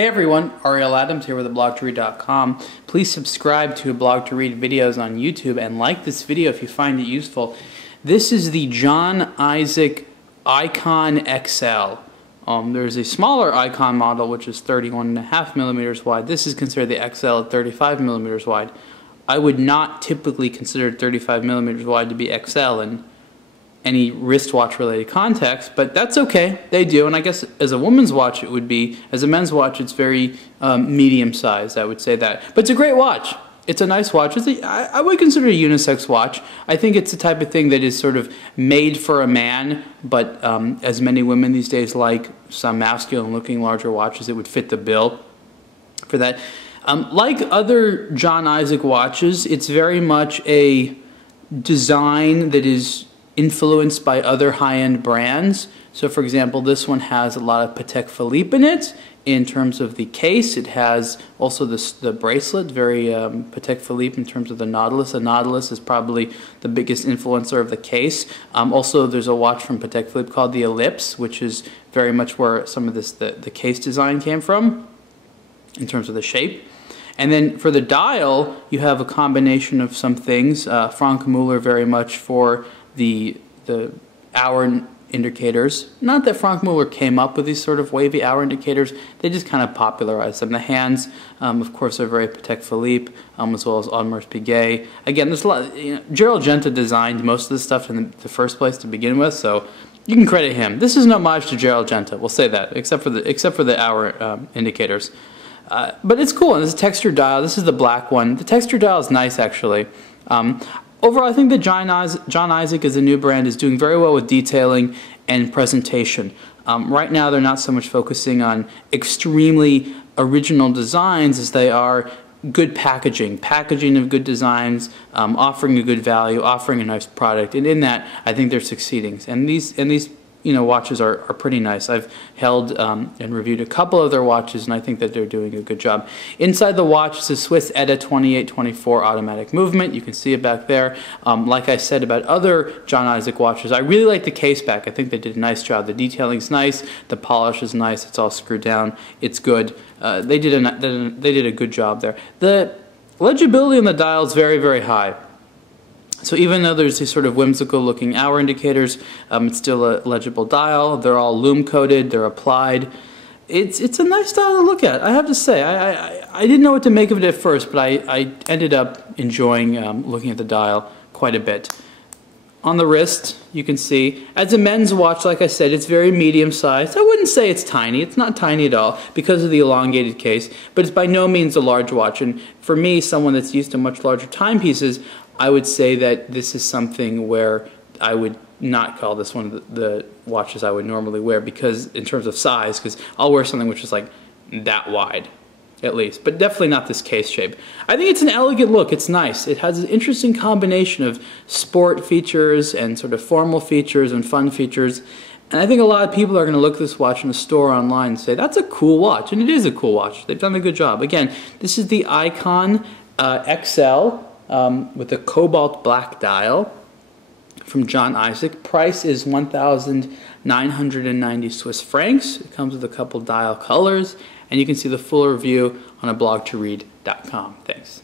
Hey everyone, Ariel Adams here with blog2read.com. Please subscribe to Blog to Read videos on YouTube and like this video if you find it useful. This is the John Isaac Icon XL. There's a smaller Icon model which is 31.5 millimeters wide. This is considered the XL at 35 millimeters wide. I would not typically consider 35 millimeters wide to be XL in any wristwatch related context, but that's okay, they do, and I guess as a woman's watch it would be. As a men's watch it's very medium sized, I would say that. But it's a great watch. It's a nice watch. I would consider it a unisex watch. I think it's the type of thing that is sort of made for a man, but as many women these days like some masculine looking larger watches, it would fit the bill for that. Like other John Isaac watches, it's very much a design that is influenced by other high-end brands. So for example, this one has a lot of Patek Philippe in it in terms of the case. It has also the bracelet, very Patek Philippe in terms of the Nautilus. The Nautilus is probably the biggest influencer of the case. Also there's a watch from Patek Philippe called the Ellipse, which is very much where some of this the case design came from in terms of the shape. And then for the dial, you have a combination of some things. Franck Muller very much for the hour indicators. Not that Franck Muller came up with these sort of wavy hour indicators, they just kind of popularized them. The hands, of course, are very Patek Philippe, as well as Audemars Piguet. Again, there's a lot. Gerald Genta designed most of this stuff in the first place to begin with, so you can credit him. This is an homage to Gerald Genta. We'll say that, except for the hour indicators. But it's cool, and this is a textured dial. This is the black one. The textured dial is nice, actually. Overall, I think that John Isaac as a new brand is doing very well with detailing and presentation. Right now, they're not so much focusing on extremely original designs as they are good packaging of good designs, offering a good value, offering a nice product, and in that, I think they're succeeding. And these watches are pretty nice. I've held and reviewed a couple of their watches, and I think that they're doing a good job. Inside the watch is a Swiss ETA 2824 automatic movement. You can see it back there. Like I said about other John Isaac watches, I really like the case back. I think they did a nice job. The detailing's nice. The polish is nice. It's all screwed down. It's good. They did a good job there. The legibility on the dial is very, very high. So even though there's these sort of whimsical looking hour indicators, it's still a legible dial. They're all lume coated, they're applied. It's a nice dial to look at, I have to say. I didn't know what to make of it at first, but I ended up enjoying looking at the dial quite a bit. On the wrist, you can see, as a men's watch, like I said, it's very medium sized. I wouldn't say it's tiny. It's not tiny at all because of the elongated case, but it's by no means a large watch. And for me, someone that's used to much larger timepieces, I would say that this is something where I would not call this one of the watches I would normally wear, because in terms of size, because I'll wear something which is like that wide, at least, but definitely not this case shape. I think it's an elegant look. It's nice. It has an interesting combination of sport features and sort of formal features and fun features. And I think a lot of people are going to look at this watch in a store online and say, that's a cool watch. And it is a cool watch. They've done a good job. Again, this is the Icon XL with a cobalt black dial from John Isaac. Price is 1,990 Swiss francs. It comes with a couple dial colors. And you can see the full review on blog2read.com. Thanks.